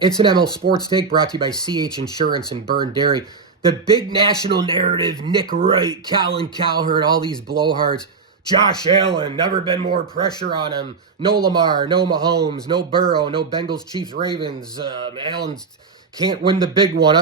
It's an ML Sports Take brought to you by CH Insurance and Burn Dairy. The big national narrative, Nick Wright, Colin Cowherd, all these blowhards. Josh Allen, never been more pressure on him. No Lamar, no Mahomes, no Burrow, no Bengals, Chiefs, Ravens. Allen can't win the big one.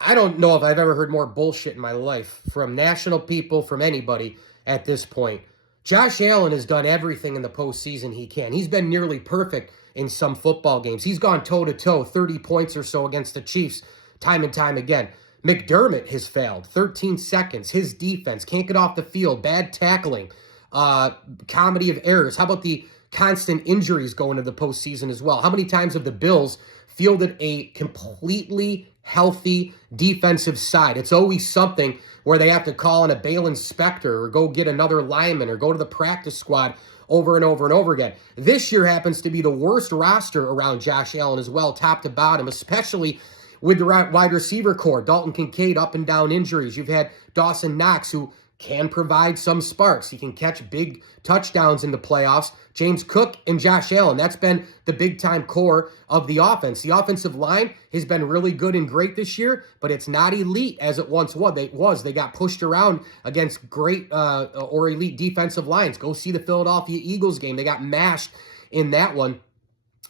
I don't know if I've ever heard more bullshit in my life from national people, from anybody at this point. Josh Allen has done everything in the postseason he can. He's been nearly perfect in some football games. He's gone toe-to-toe, 30 points or so against the Chiefs time and time again. McDermott has failed, 13 seconds. His defense can't get off the field, bad tackling, comedy of errors. How about the constant injuries going into the postseason as well? How many times have the Bills fielded a completely healthy defensive side? It's always something where they have to call in a bail inspector or go get another lineman or go to the practice squad over and over and over again. This year happens to be the worst roster around Josh Allen as well, top to bottom, especially with the wide receiver core. Dalton Kincaid, up and down injuries. You've had Dawson Knox, who can provide some sparks. He can catch big touchdowns in the playoffs. James Cook and Josh Allen, that's been the big-time core of the offense. The offensive line has been really good and great this year, but it's not elite as it once was. They got pushed around against great or elite defensive lines. Go see the Philadelphia Eagles game. They got mashed in that one.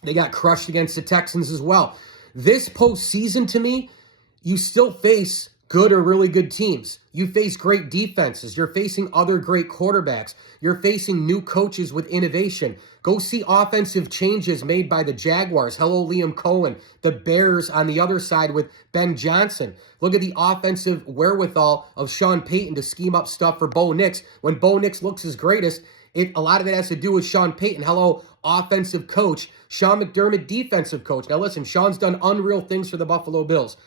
They got crushed against the Texans as well. This postseason, to me, you still face good or really good teams. You face great defenses. You're facing other great quarterbacks. You're facing new coaches with innovation. Go see offensive changes made by the Jaguars. Hello, Liam Cohen. The Bears on the other side with Ben Johnson. Look at the offensive wherewithal of Sean Payton to scheme up stuff for Bo Nix. When Bo Nix looks his greatest, a lot of it has to do with Sean Payton. Hello, offensive coach. Sean McDermott, defensive coach. Now listen, Sean's done unreal things for the Buffalo Bills.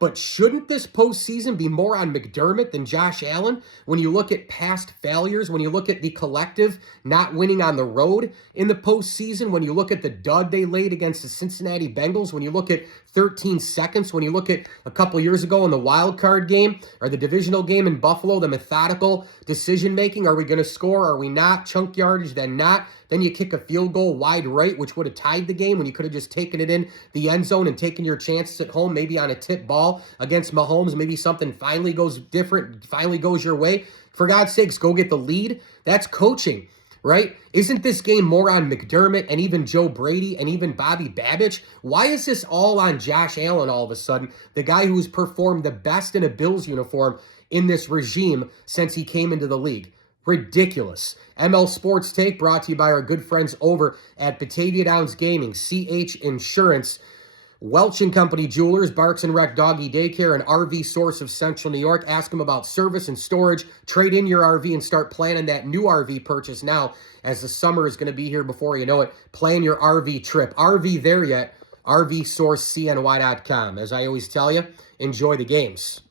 But shouldn't this postseason be more on McDermott than Josh Allen? When you look at past failures, when you look at the collective not winning on the road in the postseason, when you look at the dud they laid against the Cincinnati Bengals, when you look at 13 seconds, when you look at a couple years ago in the wild card game or the divisional game in Buffalo, the methodical decision-making, are we going to score, are we not, chunk yardage, then not, then you kick a field goal wide right, which would have tied the game when you could have just taken it in the end zone and taken your chances at home, maybe on a tip ball against Mahomes, maybe something finally goes different, finally goes your way. For God's sakes, go get the lead. That's coaching, right? Isn't this game more on McDermott and even Joe Brady and even Bobby Babich? Why is this all on Josh Allen all of a sudden, the guy who's performed the best in a Bills uniform in this regime since he came into the league? Ridiculous. ML Sports Take brought to you by our good friends over at Batavia Downs Gaming, CH Insurance, Welch & Company Jewelers, Barks and Rec Doggy Daycare, and RV Source of Central New York. Ask them about service and storage. Trade in your RV and start planning that new RV purchase now, as the summer is going to be here before you know it. Plan your RV trip. RV there yet? RVSourceCNY.com. As I always tell you, enjoy the games.